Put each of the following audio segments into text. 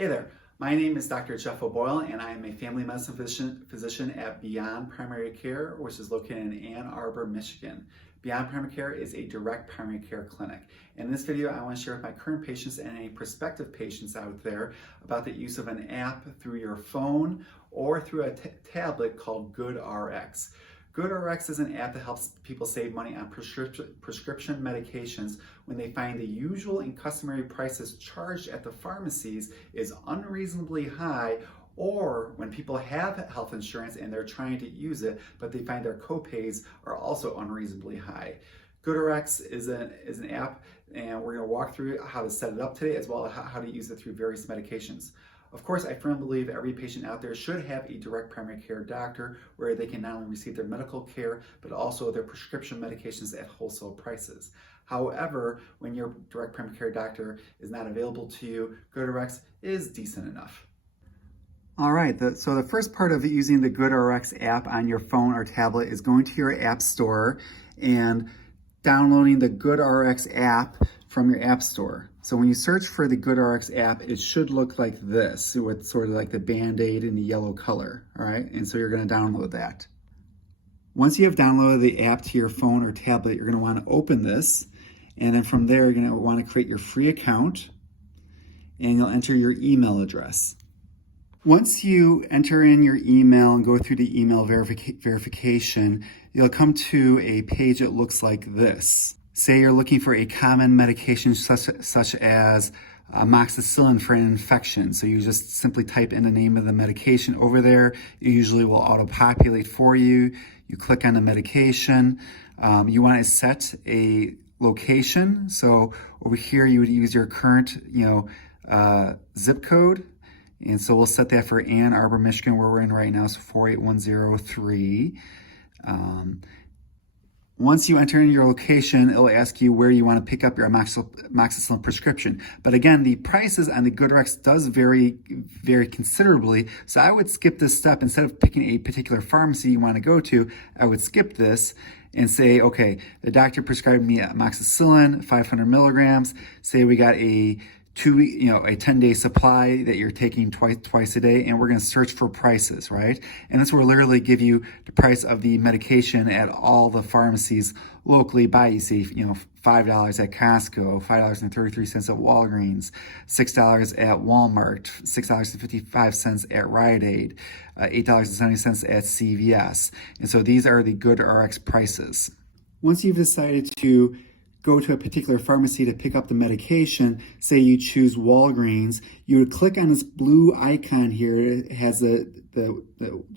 Hey there, my name is Dr. Jeff O'Boyle and I am a family medicine physician at Beyond Primary Care, which is located in Ann Arbor, Michigan. Beyond Primary Care is a direct primary care clinic. In this video, I want to share with my current patients and any prospective patients out there about the use of an app through your phone or through a tablet called GoodRx. GoodRx is an app that helps people save money on prescription medications when they find the usual and customary prices charged at the pharmacies is unreasonably high, or when people have health insurance and they're trying to use it, but they find their copays are also unreasonably high. GoodRx is an app, and we're going to walk through how to set it up today, as well as how to use it through various medications. Of course, I firmly believe every patient out there should have a direct primary care doctor where they can not only receive their medical care, but also their prescription medications at wholesale prices. However, when your direct primary care doctor is not available to you, GoodRx is decent enough. All right, so the first part of using the GoodRx app on your phone or tablet is going to your app store and downloading the GoodRx app from your app store. So when you search for the GoodRx app, it should look like this, with sort of like the Band-Aid in the yellow color, all right? And so you're gonna download that. Once you have downloaded the app to your phone or tablet, you're gonna wanna open this, and then from there, you're gonna wanna create your free account, and you'll enter your email address. Once you enter in your email and go through the email verification, you'll come to a page that looks like this. Say you're looking for a common medication such as amoxicillin for an infection. So you just simply type in the name of the medication over there. It usually will auto-populate for you. You click on the medication. You want to set a location. So over here, you would use your current, zip code. And so we'll set that for Ann Arbor, Michigan, where we're in right now, so 48103. Once you enter in your location, it'll ask you where you want to pick up your amoxicillin prescription. But again, the prices on the GoodRx does vary considerably. So I would skip this step. Instead of picking a particular pharmacy you want to go to, I would skip this and say, okay, the doctor prescribed me amoxicillin, 500 milligrams. Say we got a 10-day supply that you're taking twice a day, and we're going to search for prices, right? And this will literally give you the price of the medication at all the pharmacies locally by, you see, $5 at Costco, $5.33 at Walgreens, $6 at Walmart, $6.55 at Rite Aid, $8.70 at CVS. And so these are the GoodRx prices. Once you've decided to go to a particular pharmacy to pick up the medication, say you choose Walgreens, you would click on this blue icon here. It has the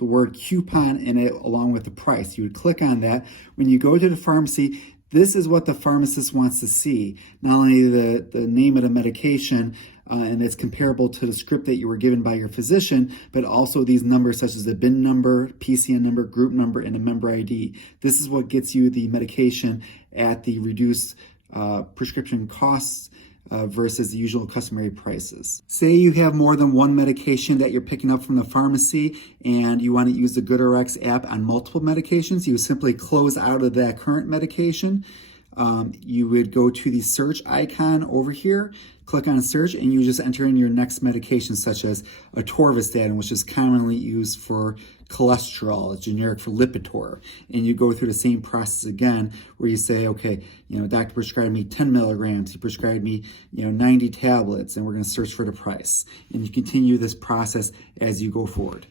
word coupon in it along with the price. You would click on that. When you go to the pharmacy, this is what the pharmacist wants to see. Not only the name of the medication, and it's comparable to the script that you were given by your physician, but also these numbers such as the bin number, PCN number, group number, and a member ID. This is what gets you the medication at the reduced prescription costs versus the usual customary prices. Say you have more than one medication that you're picking up from the pharmacy and you want to use the GoodRx app on multiple medications, you simply close out of that current medication. You would go to the search icon over here, click on search, and you just enter in your next medication, such as atorvastatin, which is commonly used for cholesterol. It's generic for Lipitor. And you go through the same process again, where you say, okay, doctor prescribed me 10 milligrams, he prescribed me, 90 tablets, and we're going to search for the price. And you continue this process as you go forward.